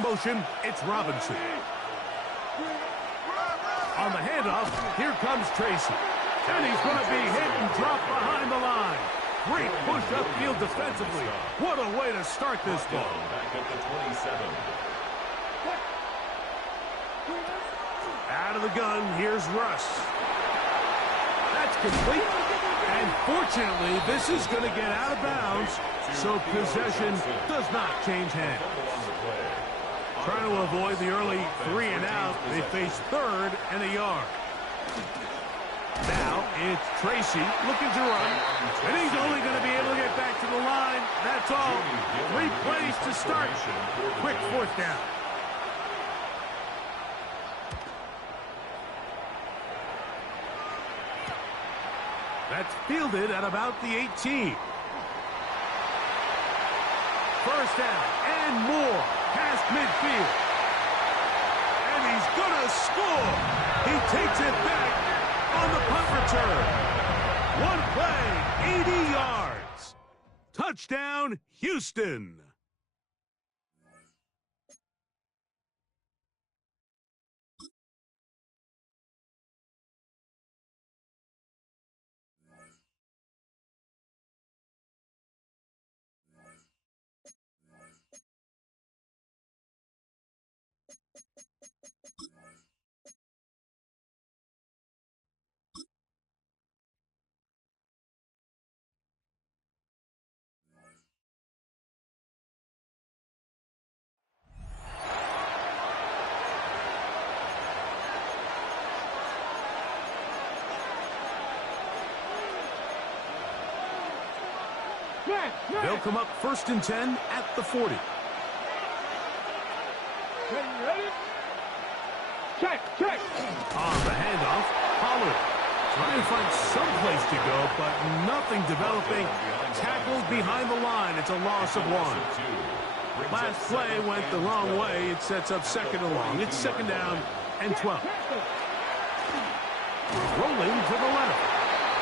in motion, it's Robinson. On the handoff, here comes Tracy. And he's going to be hit and dropped behind the line. Great push upfield defensively. What a way to start this ball. Back at the 27. Out of the gun, here's Russ. That's complete. And fortunately, this is going to get out of bounds, so possession does not change hands. Trying to avoid the early 3 and out, they face third and a yard. Now it's Tracy looking to run, and he's only going to be able to get back to the line. That's all. 3 plays to start. Quick 4th down. That's fielded at about the 18. First down and more past midfield. And he's going to score. He takes it back on the punt return. 1 play, 80 yards. Touchdown, Houston. They'll come up 1st and 10 at the 40. Ready? Check. On the handoff, Pollard. Trying to find some place to go, but nothing developing. Tackled behind the line. It's a loss of 1. Last play went the wrong way. It sets up 2nd and long. It's 2nd down and 12. Rolling to the left.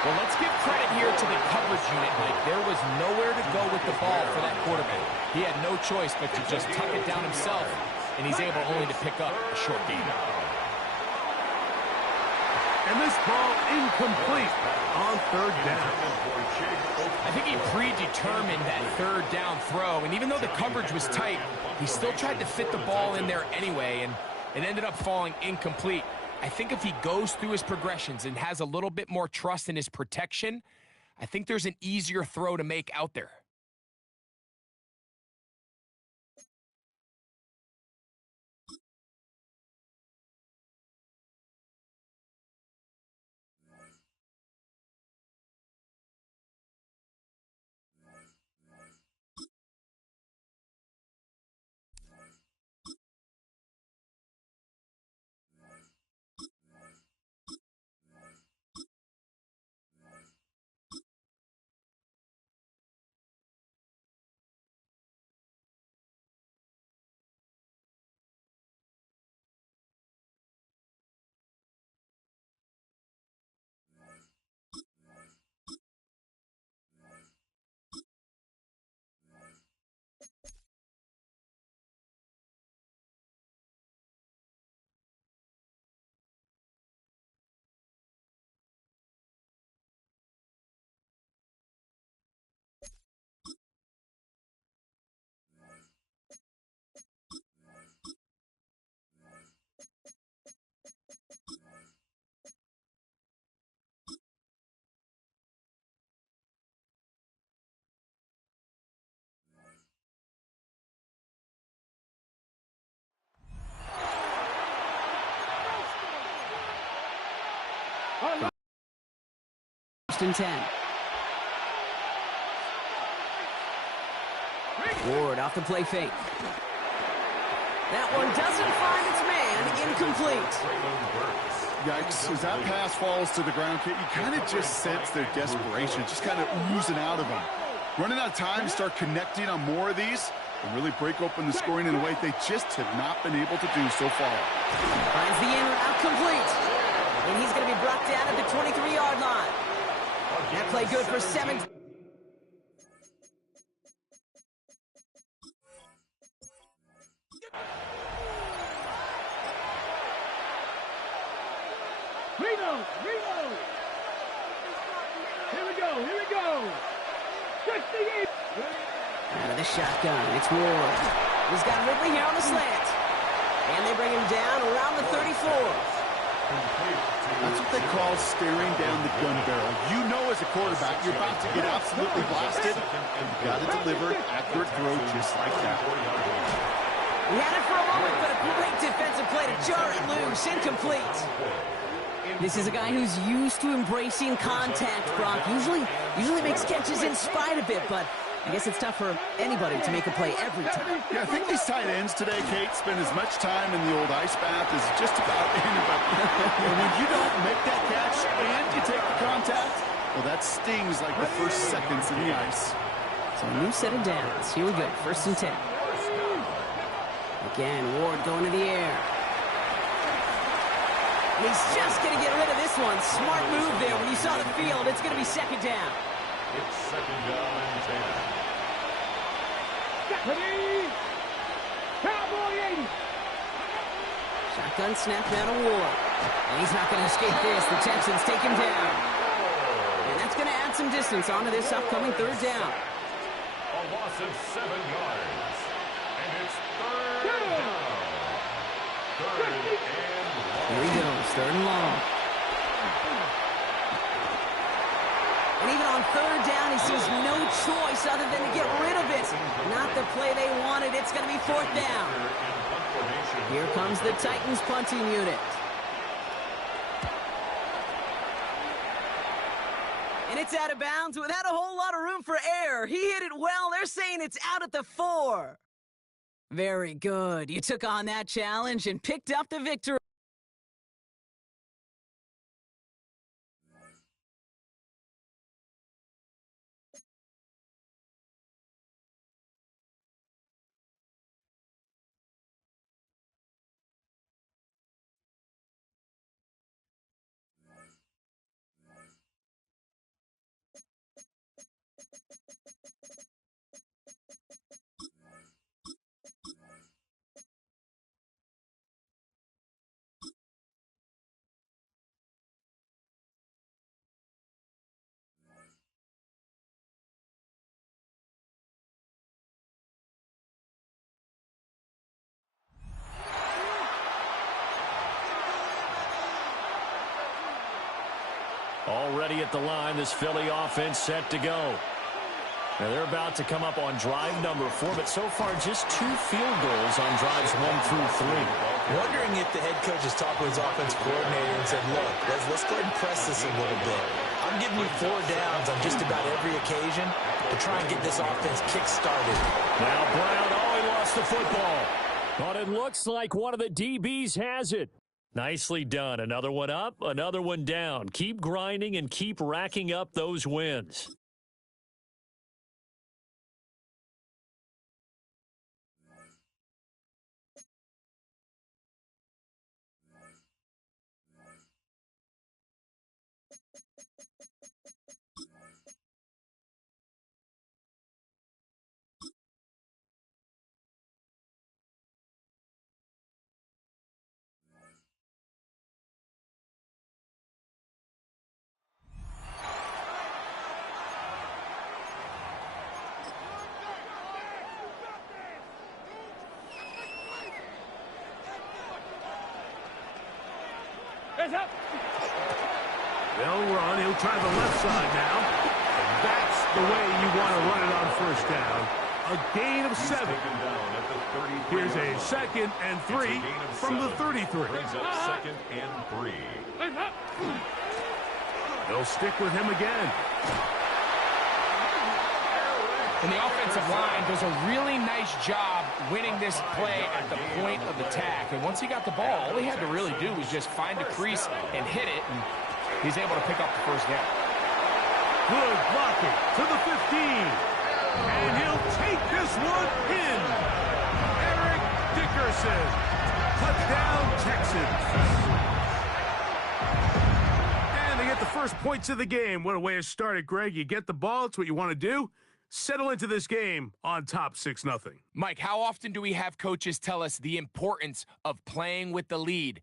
Well, let's give credit here to the coverage unit, Mike. There was nowhere to go with the ball for that quarterback. He had no choice but to just tuck it down himself, and he's able only to pick up a short gain. And this ball incomplete on 3rd down. I think he predetermined that 3rd down throw, and even though the coverage was tight, he still tried to fit the ball in there anyway, and it ended up falling incomplete. I think if he goes through his progressions and has a little bit more trust in his protection, I think there's an easier throw to make out there. First and 10. Ward off the play fake. That one doesn't find its man. Incomplete. Yikes. As that pass falls to the ground, you kind of just sense their desperation, just kind of oozing out of them. Running out of time to start connecting on more of these and really break open the scoring in a way they just have not been able to do so far. Finds the in route complete. And he's going to be brought down at the 23-yard line. That play good for 7. Here we go. 68. Out of the shotgun, it's Ward. He's got Ridley here on the slant. And they bring him down around the 34. That's what they call staring down the gun barrel. You know as a quarterback, you're about to get absolutely blasted. You've got to deliver an accurate throw just like that. He had it for a moment, but a great defensive play to jar it loose. Incomplete. This is a guy who's used to embracing contact, Brock. Usually makes catches in spite of it, but I guess it's tough for anybody to make a play every time. Yeah, I think these tight ends today, Kate, spend as much time in the old ice bath as just about anybody. And when you don't make that catch and you take the contact, well, that stings like the first seconds in the ice. So a new set of downs. Here we go, 1st and 10. Again, Ward going to the air. And he's just going to get rid of this one. Smart move there when you saw the field. It's going to be 2nd down. It's 2nd down and 10. Ready. Cowboy 80. Shotgun snap now to Ward. And he's not going to escape this. The Texans take him down. And that's going to add some distance onto this upcoming 3rd down. A loss of 7 yards. And it's 3rd down. 3rd and long. Here he goes, 3rd and long. And even on 3rd down, he sees no choice other than to get rid of it. Not the play they wanted. It's going to be 4th down. Here comes the Titans punting unit. And it's out of bounds without a whole lot of room for error. He hit it well. They're saying it's out at the 4. Very good. You took on that challenge and picked up the victory. Already at the line, this Philly offense set to go. Now they're about to come up on drive number 4, but so far just 2 field goals on drives 1 through 3. Wondering if the head coach has talked with his offensive coordinator and said, look, let's go ahead and press this a little bit. I'm giving you 4 downs on just about every occasion to try and get this offense kick-started. Now Brown, he lost the football. But it looks like one of the DBs has it. Nicely done. Another one up, another one down. Keep grinding and keep racking up those wins. Up. They'll run. He'll try the left side now. And that's the way you want to run it on 1st down. A gain of 7. Here's a 2nd and 3 from the 33. Brings up 2nd and 3. They'll stick with him again. And the offensive line does a really nice job winning this play at the point of attack. And once he got the ball, all he had to really do was just find a crease and hit it, and he's able to pick up the 1st down. Good blocking to the 15. And he'll take this one in. Eric Dickerson. Touchdown, Texans. And they get the first points of the game. What a way to start it, Greg. You get the ball. It's what you want to do. Settle into this game on top 6-0. Mike, how often do we have coaches tell us the importance of playing with the lead?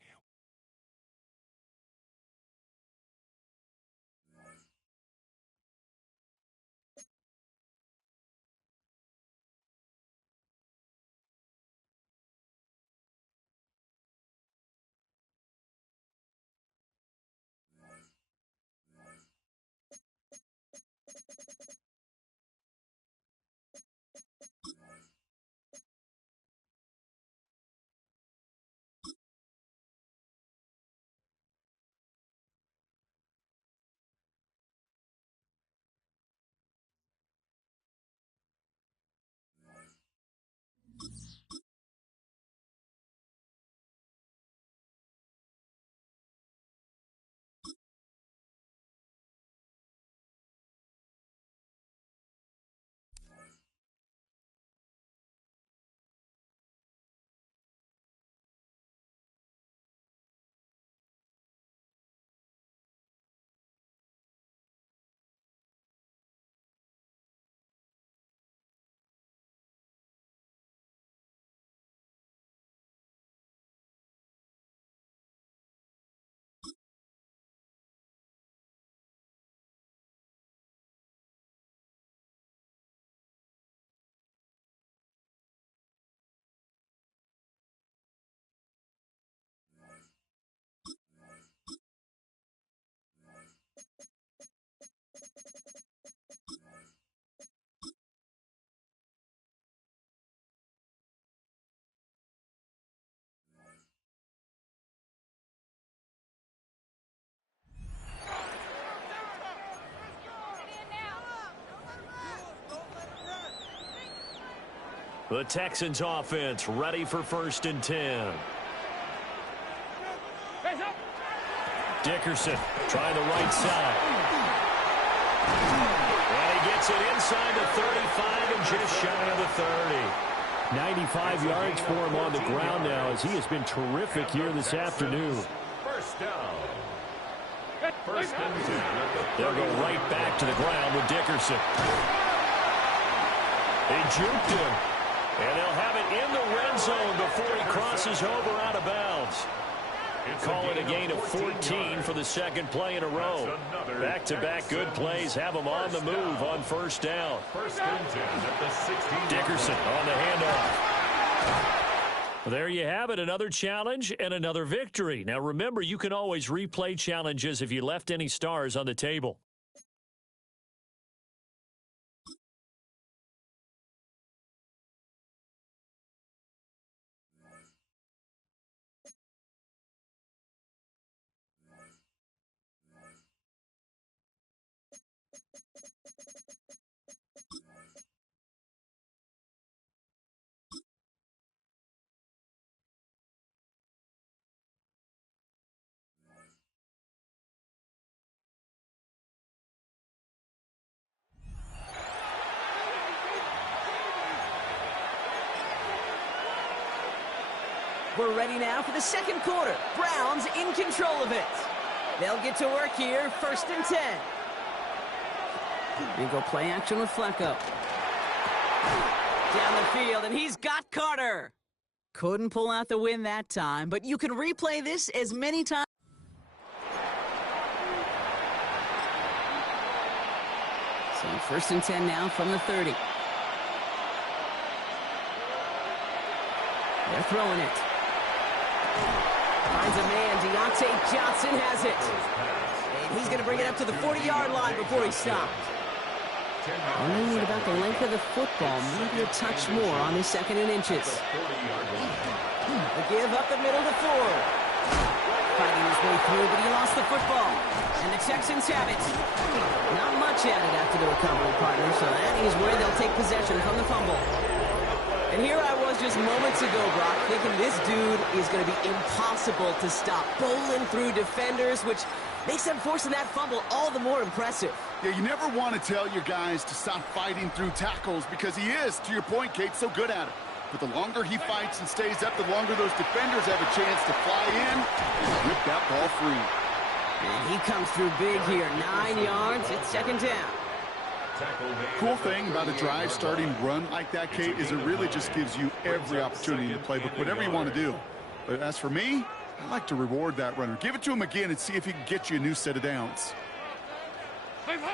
The Texans offense ready for 1st and 10. Dickerson trying the right side. And he gets it inside the 35 and just shy of the 30. 95 yards for him on the ground now as he has been terrific here this afternoon. First down. They'll go right back to the ground with Dickerson. They juked him. And they'll have it in the red zone before he crosses over out of bounds. Call it a gain of 14 for the second play in a row. Back-to-back good plays have them on the move on 1st down. Dickerson on the handoff. There you have it, another challenge and another victory. Now remember, you can always replay challenges if you left any stars on the table. We're ready now for the second quarter. Browns in control of it. They'll get to work here, 1st and 10. And go play action with Flacco. Down the field, and he's got Carter. Couldn't pull out the win that time, but you can replay this as many times. So 1st and 10 now from the 30. They're throwing it. Finds a man. Deontay Johnson has it. And he's going to bring it up to the 40-yard line before he stopped. Only about the length of the football. Maybe a touch more on his 2nd and inches. The give up the middle to Ford. Fighting his way through, but he lost the football. And the Texans have it. Not much added after the recovery, partner, so that is where they'll take possession from the fumble. And here I was just moments ago, Brock, thinking this dude is going to be impossible to stop. Bowling through defenders, which makes them forcing that fumble all the more impressive. Yeah, you never want to tell your guys to stop fighting through tackles because he is, to your point, Kate, so good at it. But the longer he fights and stays up, the longer those defenders have a chance to fly in and rip that ball free. And he comes through big here. 9 yards, it's 2nd down. Cool thing about a drive starting run like that, Kate, is it really just gives you every opportunity in the playbook, whatever you want to do. But as for me, I like to reward that runner. Give it to him again and see if he can get you a new set of downs. Another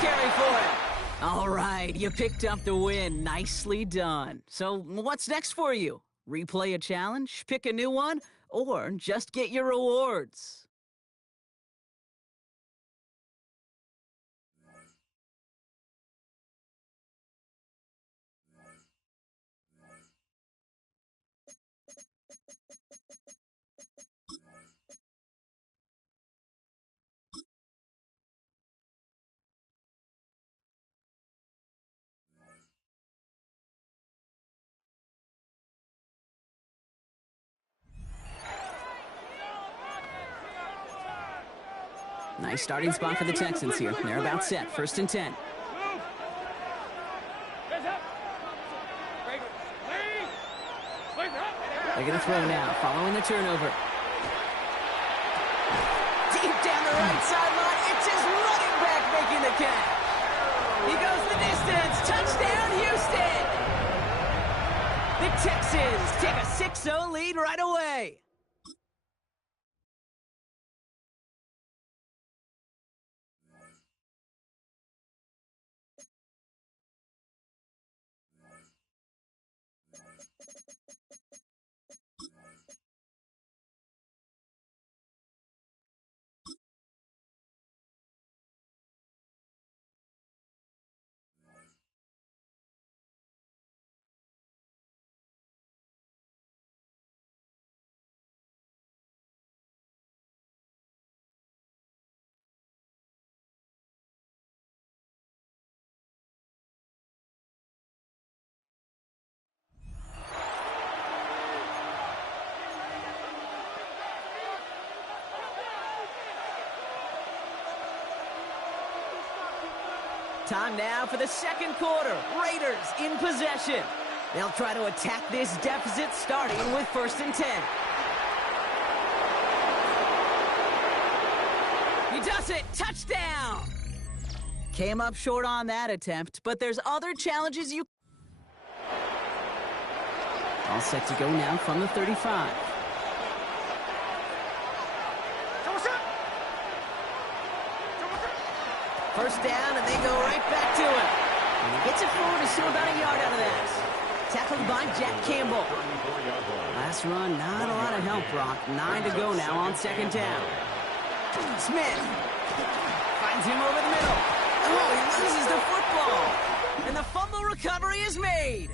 carry for him. All right, you picked up the win. Nicely done. So what's next for you? Replay a challenge, pick a new one, or just get your rewards? Nice starting spot for the Texans here. They're about set. 1st and 10. They're going to throw now, following the turnover. Deep down the right sideline. It's his running back making the catch. He goes the distance. Touchdown, Houston. The Texans take a 6-0 lead right away. Time now for the second quarter. Raiders in possession. They'll try to attack this deficit starting with 1st and 10. He does it! Touchdown! Came up short on that attempt, but there's other challenges you... All set to go now from the 35. First down, and they go right back to it. And he gets it forward, is still about a yard out of that. Tackled by Jack Campbell. Last run, not a lot of help, Brock. 9 to go now on 2nd down. Smith finds him over the middle. Oh, he loses the football. And the fumble recovery is made.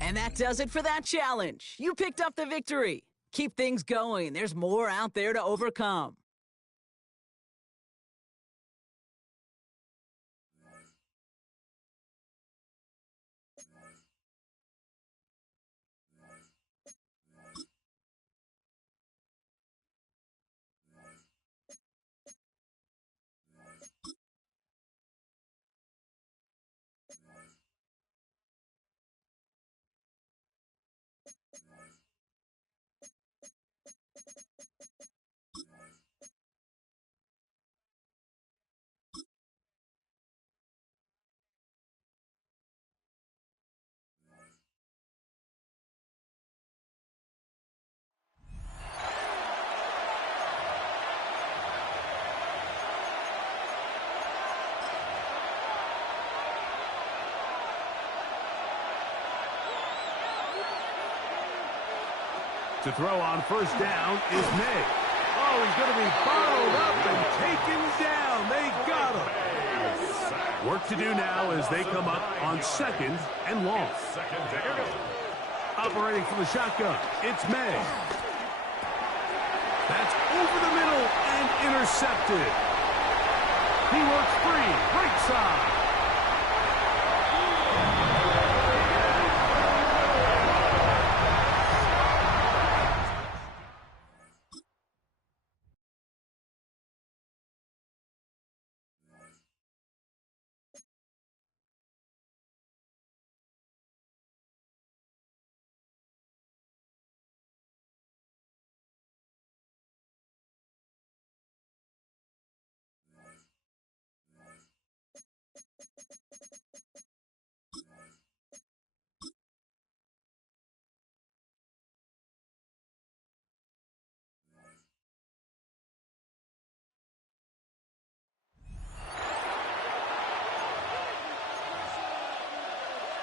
And that does it for that challenge. You picked up the victory. Keep things going. There's more out there to overcome. To throw on 1st down is May. Oh, he's going to be bottled up and taken down. They got him. Work to do now as they come up on 2nd and long. Operating from the shotgun, it's May. That's over the middle and intercepted. He works free, right side.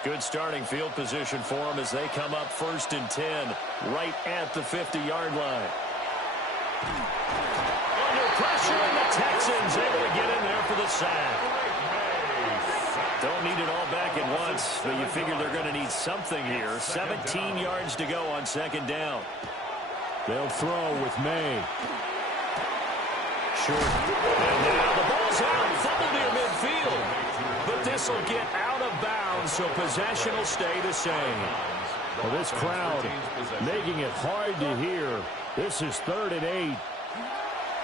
Good starting field position for them as they come up 1st and 10, right at the 50-yard line. Under pressure, and the Texans able to get in there for the sack. Don't need it all back at once, but you figure they're going to need something here. 17 yards to go on 2nd down. They'll throw with May. Short. And now the ball's out. Fumble near midfield. But this will get out of bounds, so possession will stay the same. Well, this crowd making it hard to hear. This is 3rd and 8.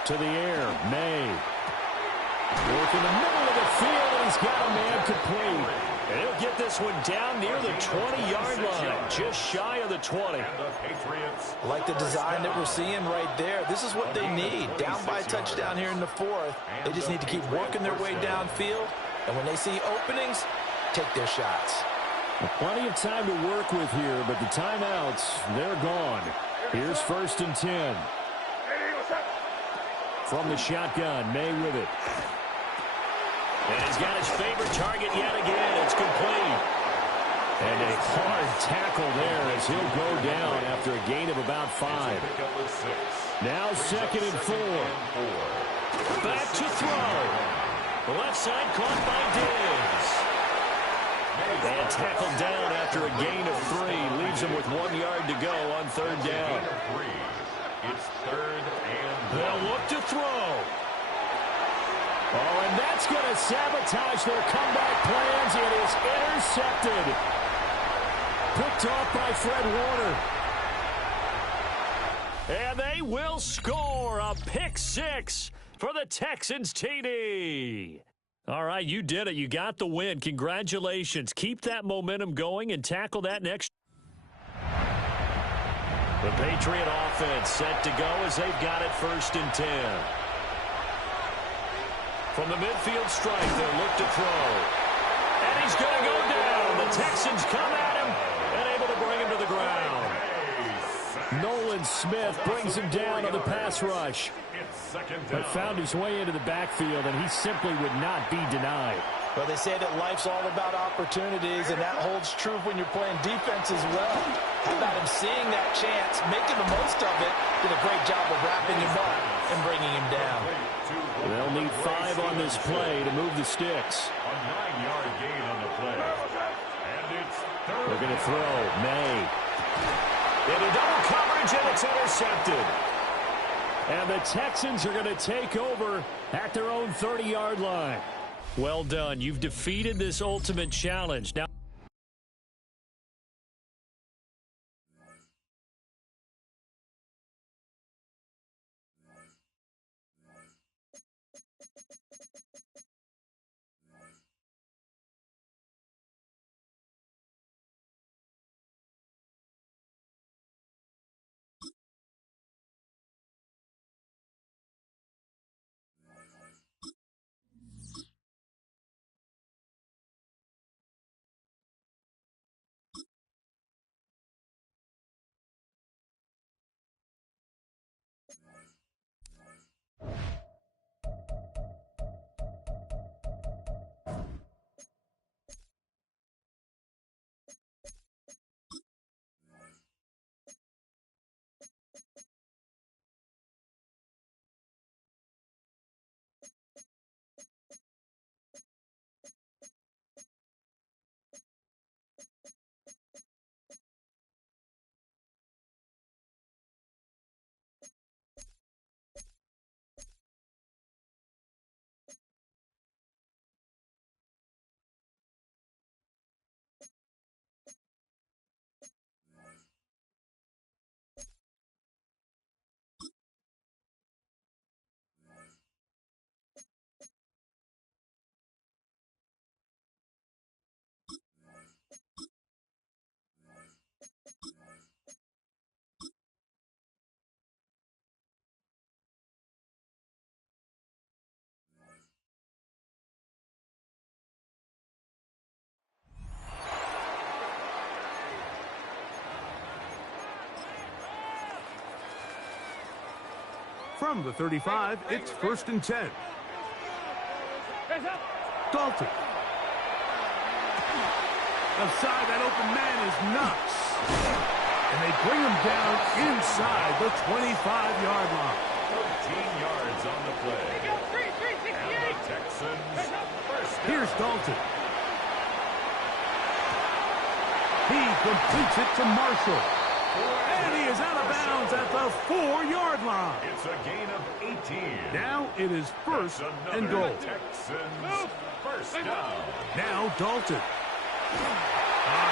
To the air, May. Work in the middle of the field, and he's got a man complete. And he'll get this one down near the 20-yard line, just shy of the 20. I like the design that we're seeing right there. This is what they need. Down by a touchdown here in the 4th. They just need to keep working their way downfield. And when they see openings, take their shots. Well, plenty of time to work with here, but the timeouts, they're gone. Here's 1st and 10. From the shotgun, May with it. And he's got his favorite target yet again. It's complete. And a hard tackle there as he'll go down after a gain of about 5. Now 2nd and 4. Back to throw. The left side caught by Diggs. And tackled down after a gain of 3. Leaves him with 1 yard to go on 3rd down. It's 3rd and they'll look to throw. Oh, and that's going to sabotage their comeback plans. It is intercepted. Picked off by Fred Warner. And they will score a pick 6 for the Texans TD. All right, you did it. You got the win. Congratulations. Keep that momentum going and tackle that next. The Patriot offense set to go as they've got it 1st and 10. From the midfield strike, they'll look to throw. And he's going to go down. The Texans come at him and able to bring him to the ground. Nolan Smith brings him down on the pass rush. But found his way into the backfield, and he simply would not be denied. Well, they say that life's all about opportunities, and that holds true when you're playing defense as well. How about him seeing that chance, making the most of it, did a great job of wrapping him up and bringing him down. They'll need 5 on this play to move the sticks. A 9-yard gain on the play. And it's They're going to throw. May. Into double coverage, and it's intercepted. And the Texans are going to take over at their own 30-yard line. Well done. You've defeated this ultimate challenge. Now, from the 35, it's 1st and 10. Dalton. Outside, that open man is Knox. And they bring him down inside the 25-yard line. 13 yards on the play. And the Texans first down. Here's Dalton. He completes it to Marshall. And he is out of bounds at the 4-yard line. It's a gain of 18. Now it is 1st and goal. Texans first down. Now Dalton. A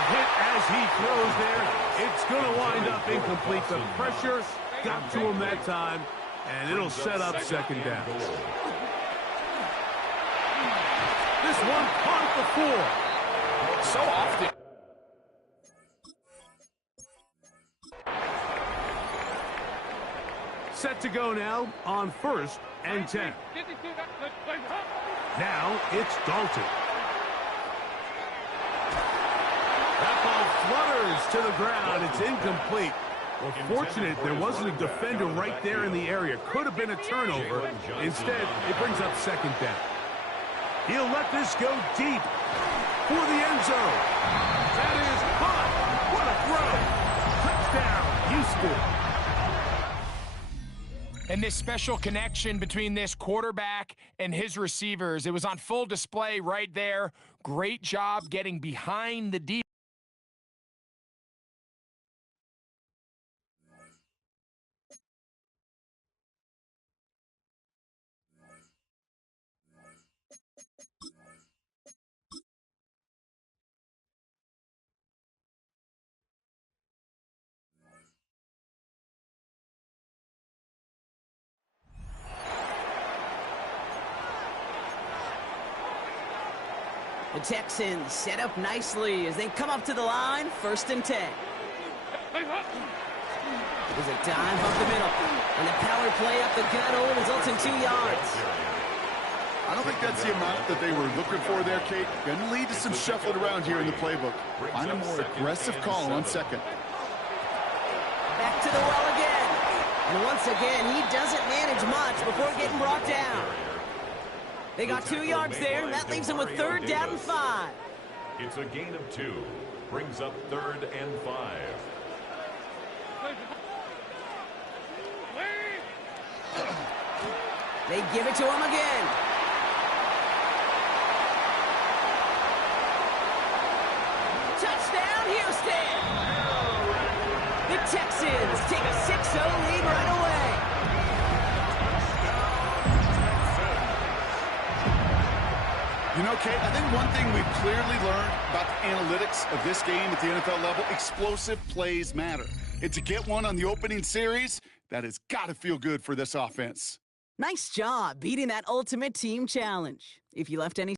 hit as he throws there. It's going to wind up incomplete. The pressure got to him that time, and it'll set up 2nd down. This one caught at the 4. So often. Set to go now on 1st and 10. Now it's Dalton. That ball flutters to the ground. It's incomplete. Well, fortunate there wasn't a defender right there in the area. Could have been a turnover. Instead, it brings up 2nd down. He'll let this go deep for the end zone. That is caught. What a throw. Touchdown, Houston. And this special connection between this quarterback and his receivers, it was on full display right there. Great job getting behind the defense. The Texans set up nicely as they come up to the line, 1st and 10. There's a dive up the middle, and the power play up the gut only results in 2 yards. I don't think that's the amount that they were looking for there, Kate. Going to lead to some shuffling around here in the playbook. Find a more aggressive call on 2nd. Back to the well again. And once again, he doesn't manage much before getting brought down. They got 2 yards there, and that leaves them with 3rd down and 5. It's a gain of 2. Brings up 3rd and 5. They give it to him again. Touchdown, Houston! The Texans take a 6-0 lead right away. You know, Kate, I think one thing we've clearly learned about the analytics of this game at the NFL level, explosive plays matter. And to get one on the opening series, that has got to feel good for this offense. Nice job beating that ultimate team challenge. If you left any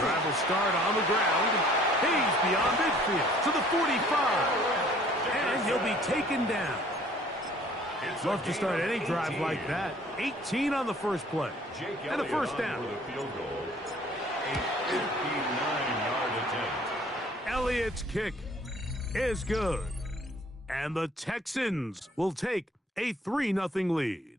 Drive will start on the ground. He's beyond midfield to the 45. And he'll be taken down. Love to start any drive like that. 18 on the first play. And a 1st down. Elliott's kick is good. And the Texans will take a 3-0 lead.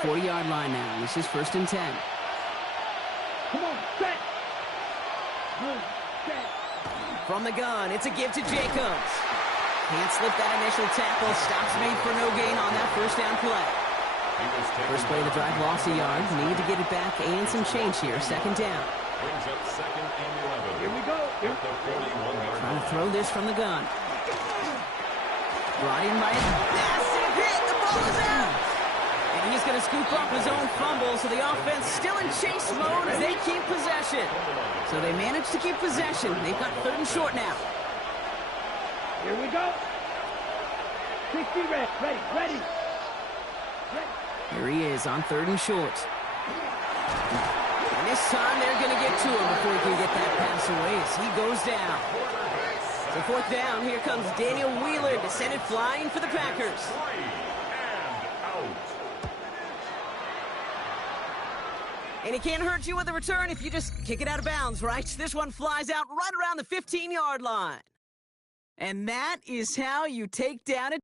40-yard line now. This is 1st and 10. Come on, set. Move, set. From the gun, it's a give to Jacobs. Can't slip that initial tackle. Stops made for no gain on that 1st down play. First play of the drive, lost a yard. Need to get it back and some change here. 2nd down. Brings up 2nd and 11. Here we go. At the 41-yard Trying to throw this from the gun. Brought in by a massive hit. The ball is out. And he's going to scoop up his own fumble, so the offense still in chase mode as they keep possession. So they managed to keep possession. They've got 3rd and short now. Here we go. 60 ready. Ready. Here he is on 3rd and short. And this time they're going to get to him before he can get that pass away as he goes down. So 4th down, here comes Daniel Wheeler to send it flying for the Packers. And he can't hurt you with a return if you just kick it out of bounds, right? This one flies out right around the 15-yard line. And that is how you take down a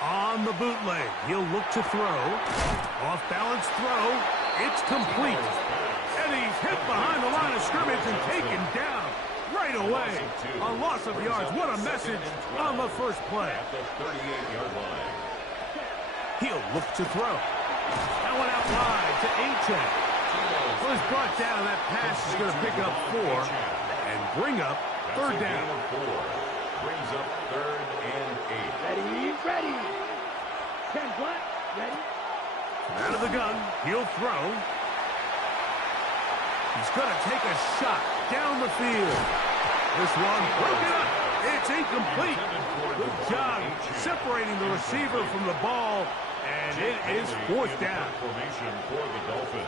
On the bootleg, he'll look to throw. Off balance throw. It's complete. And he's hit behind the line of scrimmage and taken down right away. A loss of yards. What a message on the first play. At the 38-yard line. He'll look to throw. That one out wide to Achane. Well, he's brought down. That pass is going to pick up 4 and bring up 3rd down. Brings up 3rd and 8. Ready. 10 black. Ready. Out of the gun, he'll throw. He's going to take a shot down the field. This one broken up. It's incomplete. Good job separating the receiver from the ball, and it is 4th down. Formation for the Dolphins.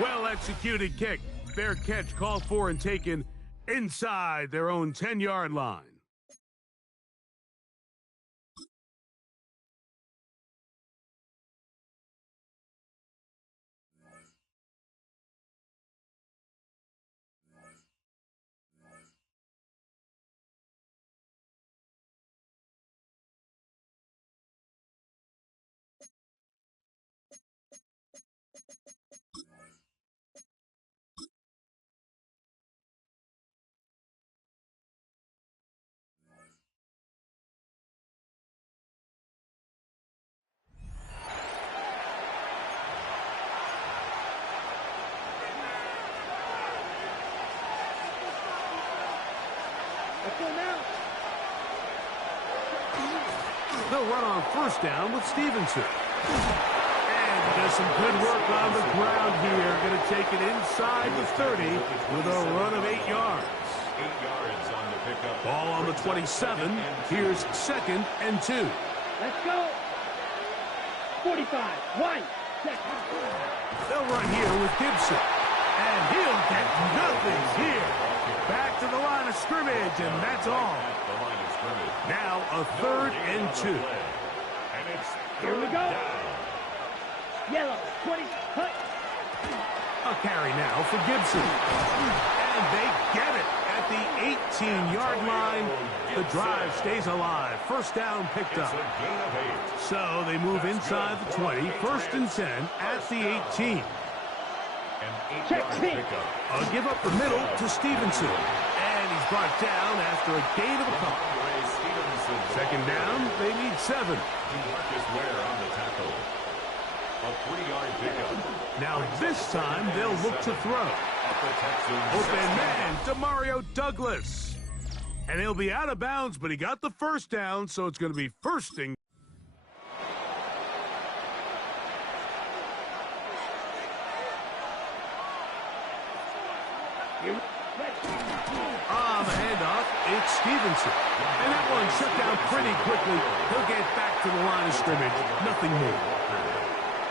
Well executed kick. Fair catch called for and taken inside their own 10-yard line. Let's go now. They'll run on first down with Stevenson. And does some good work on the ground here. Going to take it inside the 30 with a run of 8 yards. 8 yards on the pickup. Ball on the 27. Here's 2nd and 2. Let's go. 45. White. Second. They'll run here with Gibson. And he'll get nothing here. Back to the line of scrimmage, and that's all. The line of scrimmage. Now a 3rd and 2. And it's Here we go. Yellow. 20. Hut. A carry now for Gibson. And they get it at the 18-yard line. The drive stays alive. First down picked up. It's a gain of 8. So they move inside the 20. 1st and 10 at the 18. An 8-yard Check team. pickup. A give up the middle to Stevenson. And he's brought down after a gain of a couple. Andre Stevenson. 2nd down, they need 7. Demarcus Ware on the tackle. A 3-yard pickup. Now this time they'll look to throw. Up the Texans. Open man, Demario Douglas. And he'll be out of bounds, but he got the first down, so it's going to be 1st and on the handoff, it's Stevenson. And that one shut down pretty quickly. He'll get back to the line of scrimmage. Nothing more.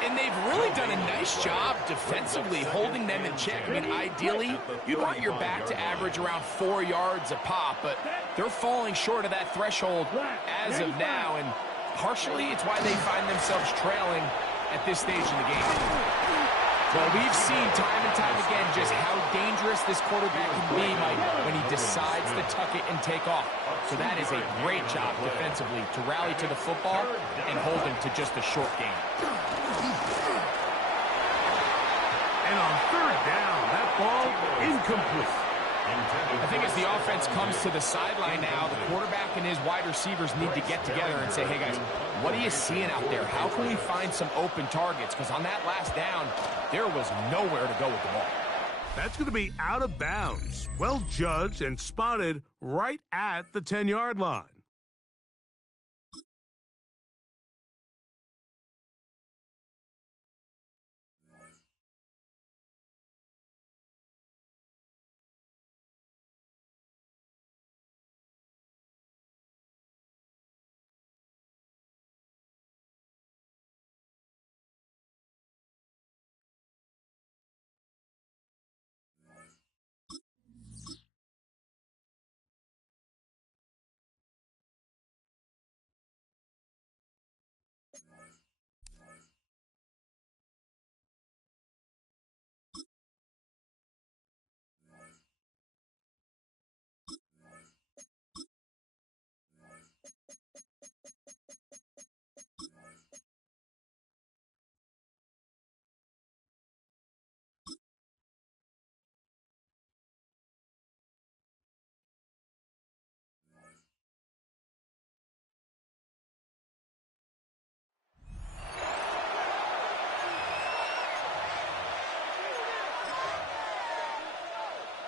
And they've really done a nice job defensively holding them in check. I mean, ideally, you'd want your back to average around 4 yards a pop, but they're falling short of that threshold as of now, and partially it's why they find themselves trailing at this stage in the game. Well, we've seen time and time again just how dangerous this quarterback can be, Mike, when he decides to tuck it and take off. So that is a great job defensively to rally to the football and hold him to just a short game. And on 3rd down, that ball incomplete. I think as the offense comes to the sideline now, the quarterback and his wide receivers need to get together and say, hey, guys, what are you seeing out there? How can we find some open targets? Because on that last down, there was nowhere to go with the ball. That's going to be out of bounds. Well judged and spotted right at the 10-yard line.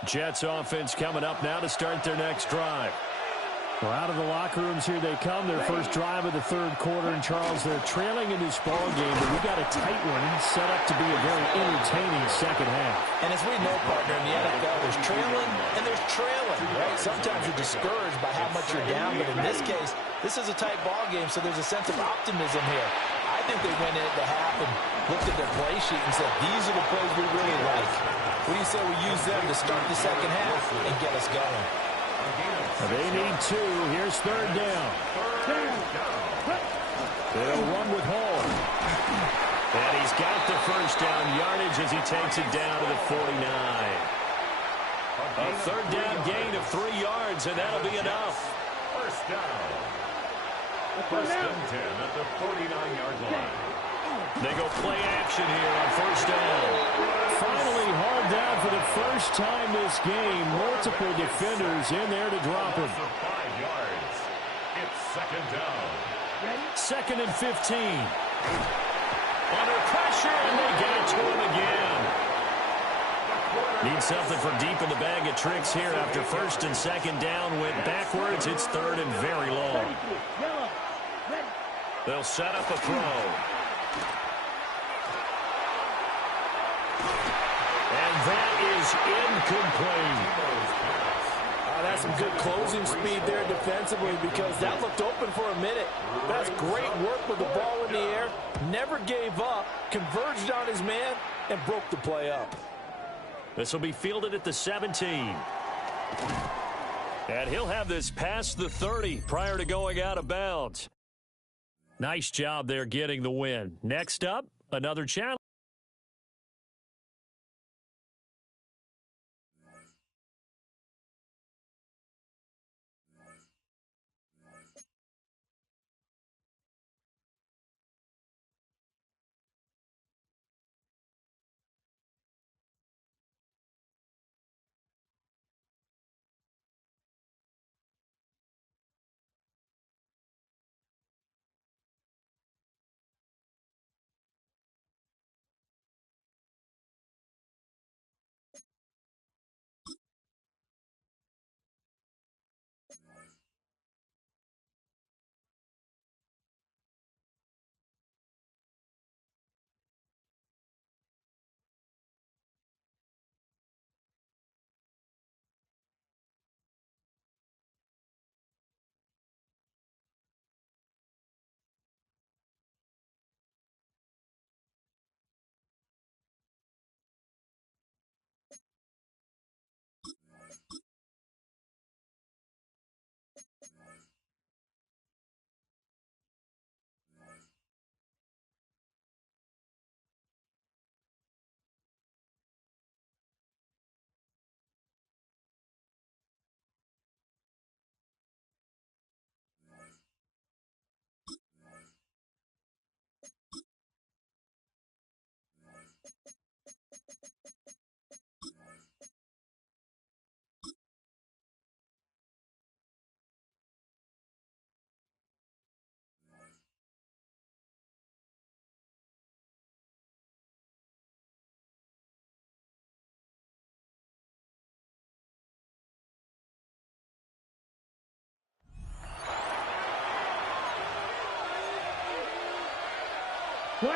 Jets offense coming up now to start their next drive. Well, out of the locker rooms here they come. Their first drive of the 3rd quarter. And, Charles, they're trailing in this ball game, but we got a tight one set up to be a very entertaining second half. And as we know, partner, in the NFL, there's trailing and there's trailing, right? Sometimes you're discouraged by how much you're down, but in this case, this is a tight ball game, so there's a sense of optimism here. I think they went into the half and looked at their play sheet and said, these are the plays we really like. What do you say we use them to start the second half and get us going? They need 2. Here's 3rd down. They'll run with Hall. And he's got the first down yardage as he takes it down to the 49. A 3rd down gain of 3 yards, and that'll be enough. First down. First and 10 at the 49-yard line. They go play action here on first down. Finally hauled down for the first time this game. Multiple defenders in there to drop him. 5 yards. It's 2nd down. 2nd and 15. Under pressure, and they get it to him again. Need something for deep in the bag of tricks here after first and second down went backwards. It's third and very long. They'll set up a throw. And that is incomplete. That's some good closing speed there defensively because that looked open for a minute. That's great work with the ball in the air. Never gave up, converged on his man, and broke the play up. This will be fielded at the 17. And he'll have this past the 30 prior to going out of bounds. Nice job there getting the win. Next up, another challenge.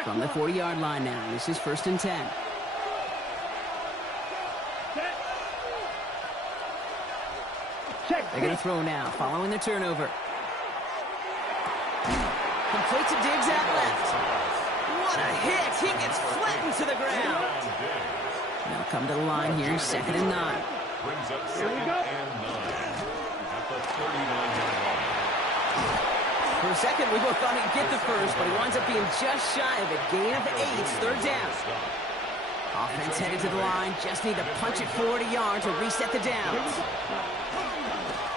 From the 40-yard line now, this is first and 10. They're going to throw now, following the turnover. Complete to Diggs out left. What a hit! He gets flattened to the ground. Now come to the line here, second and 9. Brings up second and 9 at the 39-yard line. For a second, we both thought he'd get the first, but he winds up being just shy of a gain of 8, third down. Offense headed to the line, just need to punch it 40 yards to reset the downs.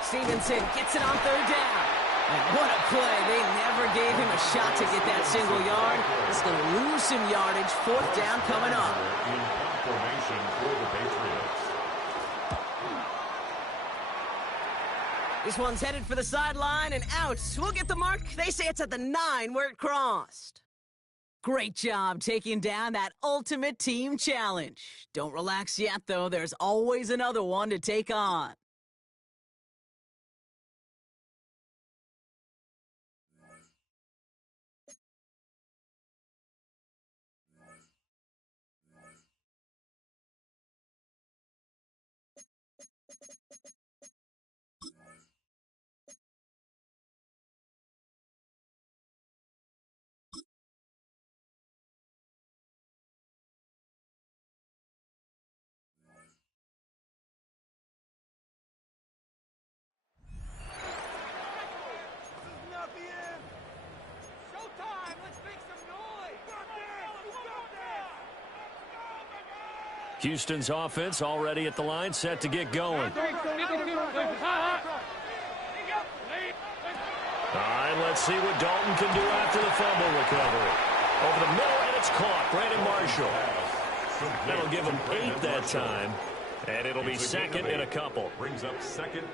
Stevenson gets it on third down. And what a play. They never gave him a shot to get that single yard. He's going to lose some yardage, fourth down coming up. In formation for the Patriots. This one's headed for the sideline and out. We'll get the mark. They say it's at the 9 where it crossed. Great job taking down that ultimate team challenge. Don't relax yet, though. There's always another one to take on. Houston's offense already at the line, set to get going. All right, let's see what Dalton can do after the fumble recovery. Over the middle, and it's caught. Brandon Marshall. That'll give him 8 that time, and it'll be second and a couple. Brings up second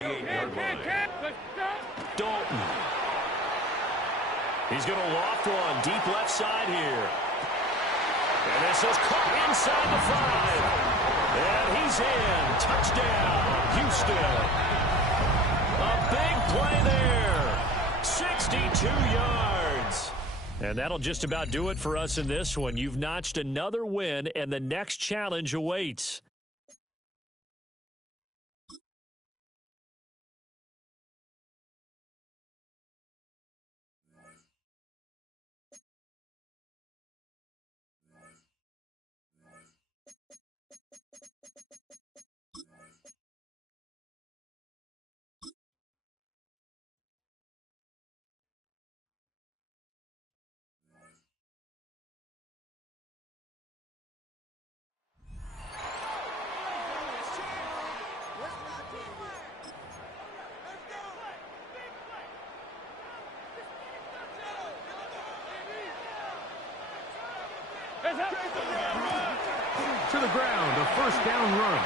and 8-yard line. Dalton. He's going to loft one deep left side here. And this is caught inside the 5. And he's in. Touchdown, Houston. A big play there. 62 yards. And that'll just about do it for us in this one. You've notched another win, and the next challenge awaits. To the ground, a first down run.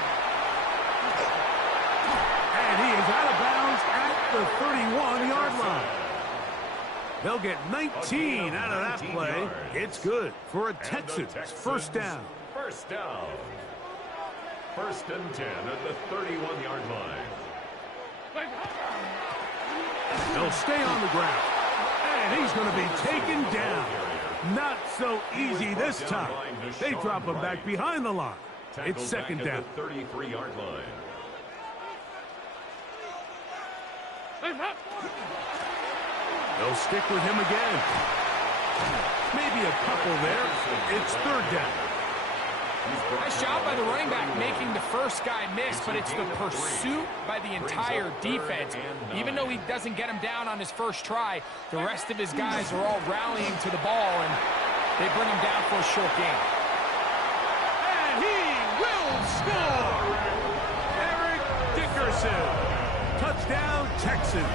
And he is out of bounds at the 31-yard line. They'll get 19 out of that play. It's good for a Texans first down. First down. First and 10 at the 31-yard line. They'll stay on the ground. And he's going to be taken down. Not so easy this time. They drop him back behind the line. It's second down. 33-yard line. They'll stick with him again. Maybe a couple there. It's third down. Nice job by the running back making the first guy miss, but it's the pursuit by the entire defense. Even though he doesn't get him down on his first try, the rest of his guys are all rallying to the ball, and they bring him down for a short gain. And he will score! Eric Dickerson. Touchdown, Texans.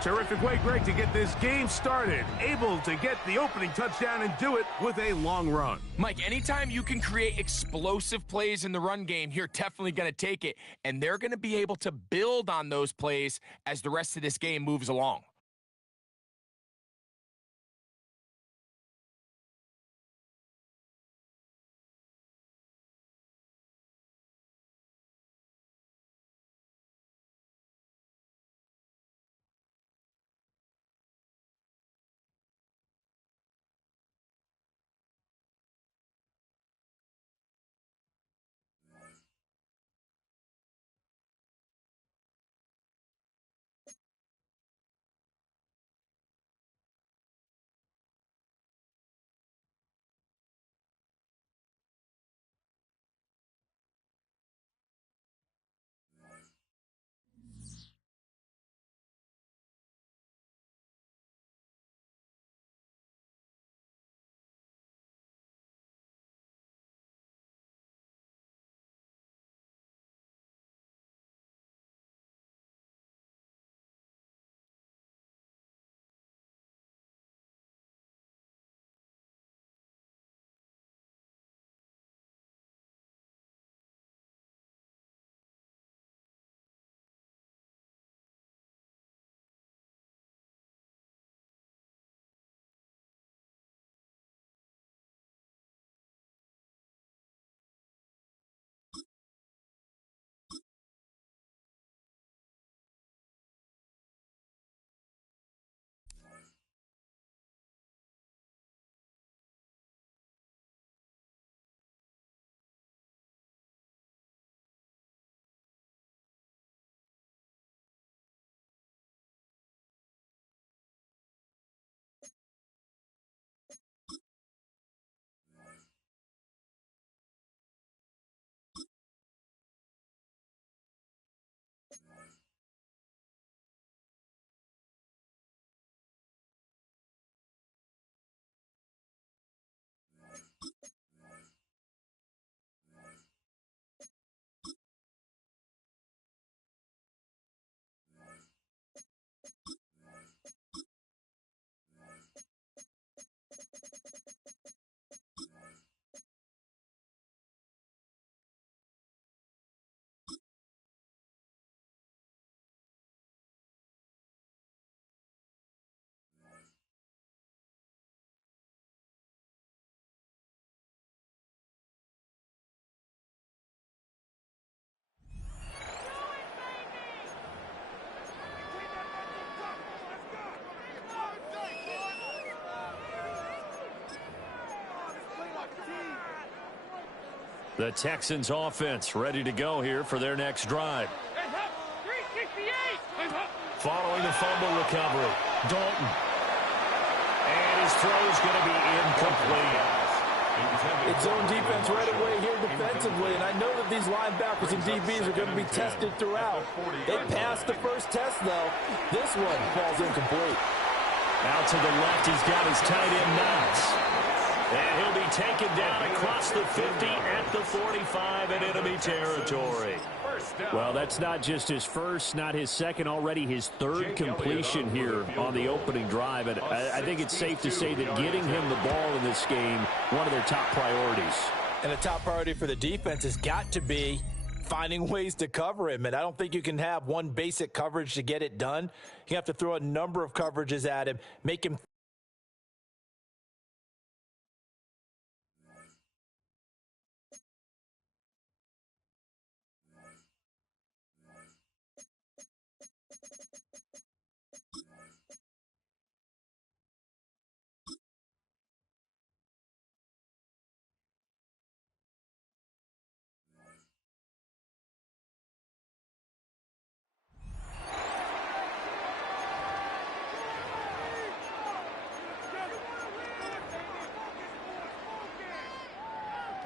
Terrific way, Greg, to get this game started. Able to get the opening touchdown and do it with a long run. Mike, anytime you can create explosive plays in the run game, you're definitely going to take it. And they're going to be able to build on those plays as the rest of this game moves along. The Texans offense ready to go here for their next drive. Following the fumble recovery, Dalton. And his throw is going to be incomplete. It's zone defense right away here defensively, and I know that these linebackers and DBs are going to be tested throughout. They passed the first test, though. This one falls incomplete. Out to the left, he's got his tight end Knox. And he'll be taken down across the 50 at the 45 in enemy territory. Well, that's not just his first, not his second, already his third completion here on the opening drive. And I think it's safe to say that getting him the ball in this game, one of their top priorities. And the top priority for the defense has got to be finding ways to cover him. And I don't think you can have one basic coverage to get it done. You have to throw a number of coverages at him, make him.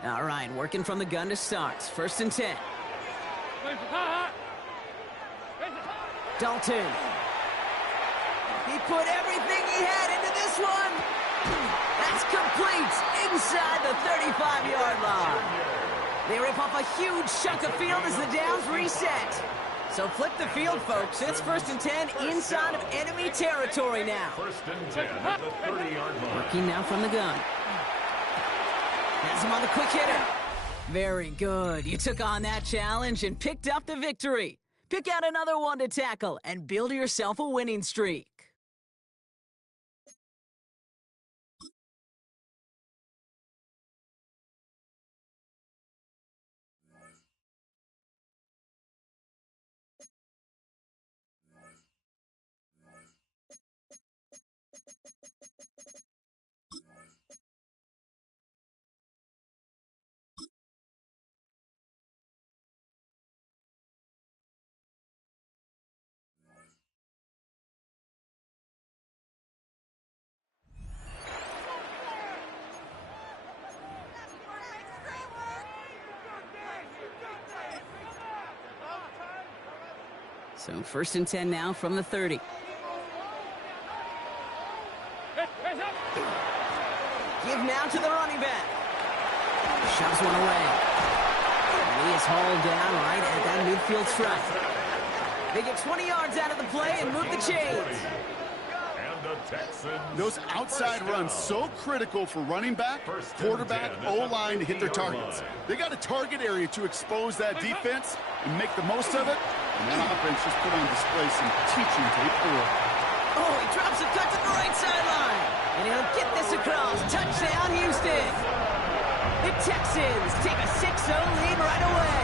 All right, working from the gun to start. 1st and 10. Dalton. He put everything he had into this one. That's complete inside the 35-yard line. They rip off a huge chunk of field as the downs reset. So flip the field, folks. It's 1st and 10 inside of enemy territory now. 1st and 10 at the 30-yard line. Working now from the gun. Has him on the quick hitter. Very good. You took on that challenge and picked up the victory. Pick out another one to tackle and build yourself a winning streak. So 1st and 10 now from the 30. Give now to the running back. Shoves one away. And he is hauled down right at that midfield stripe. They get 20 yards out of the play and move the chains. Those outside runs so critical for running back, quarterback, O-line to hit their targets. They got a target area to expose that defense and make the most of it. And that offense just put on display some teaching tape for it. Oh, he drops a cut to the right sideline. And he'll get this across. Touchdown, Houston. The Texans take a 6-0 lead right away.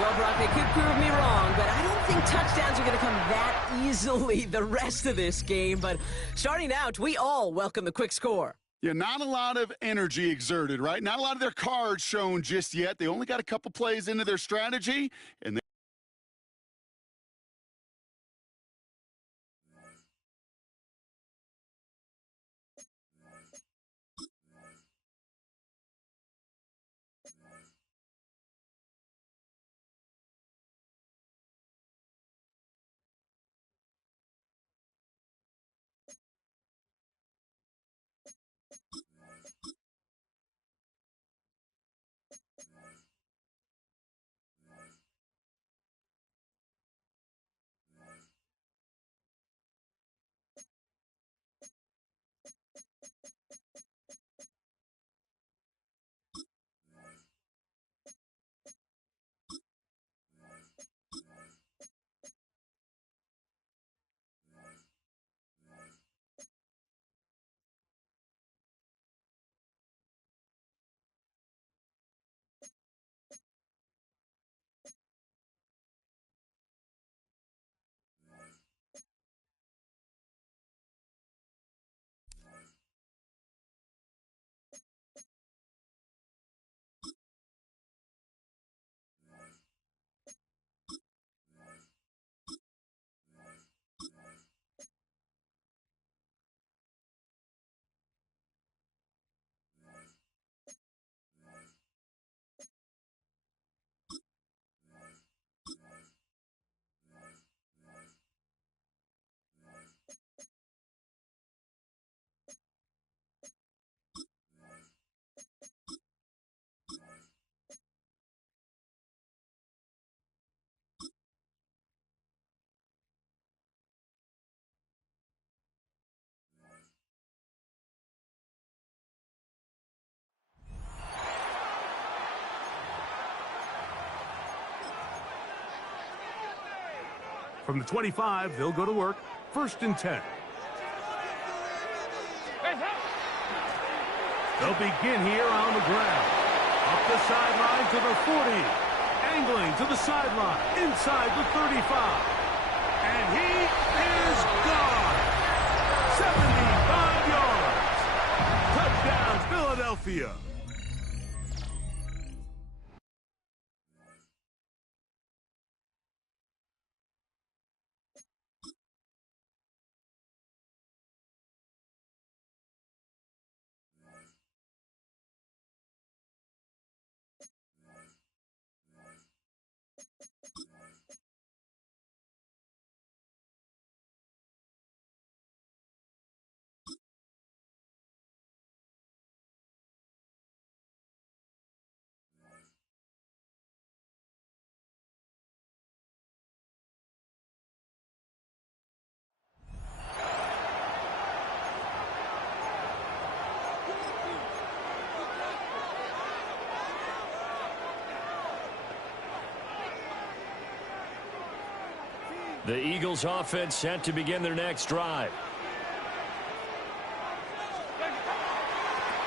Well, Brock, they could prove me wrong, but I don't think touchdowns are going to come that easily the rest of this game. But starting out, we all welcome the quick score. Yeah, not a lot of energy exerted, right? Not a lot of their cards shown just yet. They only got a couple plays into their strategy, and From the 25, they'll go to work. 1st and 10. They'll begin here on the ground. Up the sideline to the 40. Angling to the sideline. Inside the 35. And he is gone. 75 yards. Touchdown, Philadelphia. The Eagles offense set to begin their next drive.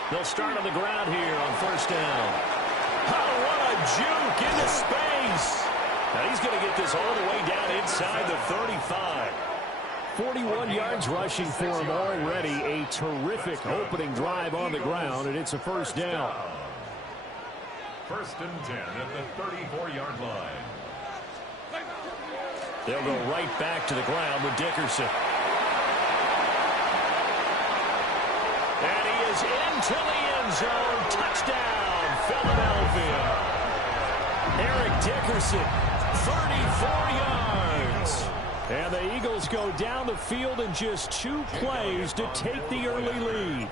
They'll start on the ground here on 1st down. Oh, what a juke into space. Now he's going to get this all the way down inside the 35. 41 yards rushing for him already. A terrific opening drive on the ground, and it's a 1st down. 1st and 10 at the 34-yard line. They'll go right back to the ground with Dickerson. And he is into the end zone. Touchdown, Philadelphia. Eric Dickerson, 34 yards. And the Eagles go down the field in just 2 plays to take the early lead.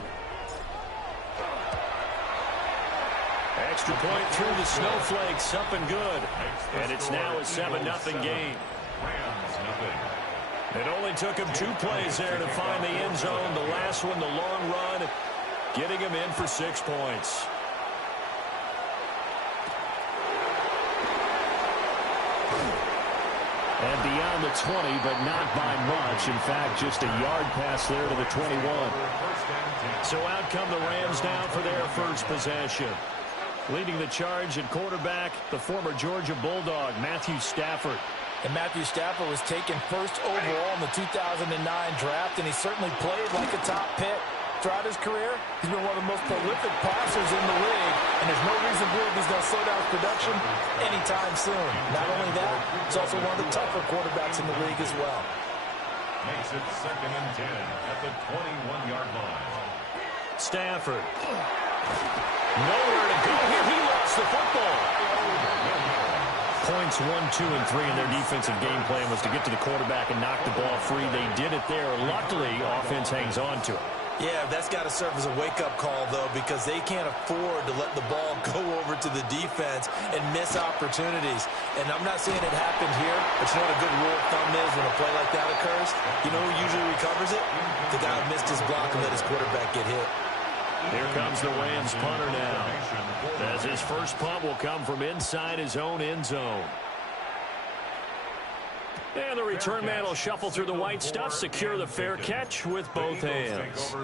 Extra point through the snowflakes, up and good. And it's now a 7-0 game. It only took him 2 plays there to find the end zone. The last one, the long run, getting him in for 6 points. And beyond the 20, but not by much. In fact, just a yard pass there to the 21. So out come the Rams now for their first possession. Leading the charge at quarterback, the former Georgia Bulldog, Matthew Stafford. And Matthew Stafford was taken 1st overall in the 2009 draft, and he certainly played like a top pick. Throughout his career, he's been one of the most prolific passers in the league, and there's no reason to believe he's going to slow down his production anytime soon. Not only that, he's also one of the tougher quarterbacks in the league as well. Makes it 2nd and 10 at the 21-yard line. Stafford. Nowhere to go here. He lost the football. Points 1, 2, and 3 in their defensive game plan was to get to the quarterback and knock the ball free. They did it there. Luckily, offense hangs on to it. Yeah, that's got to serve as a wake-up call, though, because they can't afford to let the ball go over to the defense and miss opportunities. And I'm not saying it happened here, but you know what a good rule of thumb is when a play like that occurs? You know who usually recovers it? The guy who missed his block and let his quarterback get hit. Here comes the Rams punter now, as his first punt will come from inside his own end zone. And the return man will shuffle through the white stuff, secure the fair catch with both hands.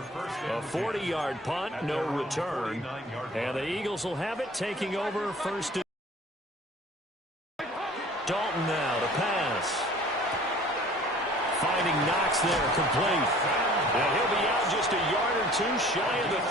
A 40-yard punt, no return. And the Eagles will have it, taking over 1st and... Dalton now to pass. Finding Knox there, complete. And he'll be out just a yard or 2 shy of the